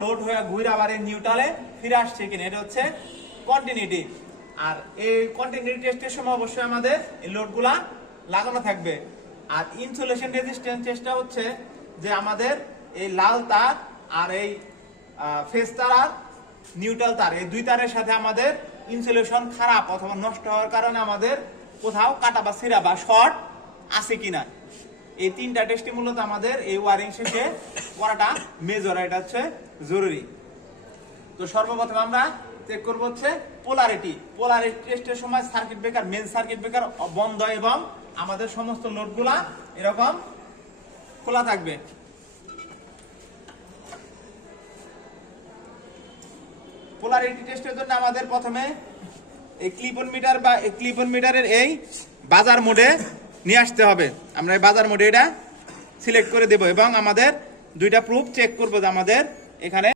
Load হয়ে ঘুরে আবার এই নিউট্রালে ফিরে আসছে কিনা, এটা হচ্ছে কন্টিনিউটি। আর এই কন্টিনিউটি টেস্টের সময় অবশ্যই আমাদের এই লোডগুলা লাগানো থাকবে। আর ইনসুলেশন রেজিস্ট্যান্স টেস্টটা হচ্ছে যে আমাদের এই লাল তার আর এই ফেজ তার আর নিউট্রাল তার, এই দুই তারের সাথে আমাদের ইনসুলেশন খারাপ অথবা নষ্ট হওয়ার কারণে আমাদের কোথাও কাটা বা ছিঁড়া বা শর্ট আছে কিনা, এই তিনটা টেস্টে মূলত আমাদের এই ওয়ারিং শেষে করাটা মেজর, এটা হচ্ছে জরুরি। তো সর্বপ্রথম আমরা চেক করব হচ্ছে পোলারিটি টেস্টের সময় circuit breaker, main circuit breaker বন্ধ এবং আমাদের সমস্ত লোডগুলা এরকম খোলা থাকবে। পোলারিটি টেস্টের জন্য আমাদের প্রথমে এই ক্লিপন মিটার বা ক্লিপন মিটারের এই বাজার মোডে নিয়ে আসতে হবে। আমরা এই বাজার মোডে এটা সিলেক্ট করে দেব এবং আমাদের দুইটা প্রুফ চেক করব যে আমাদের এখানে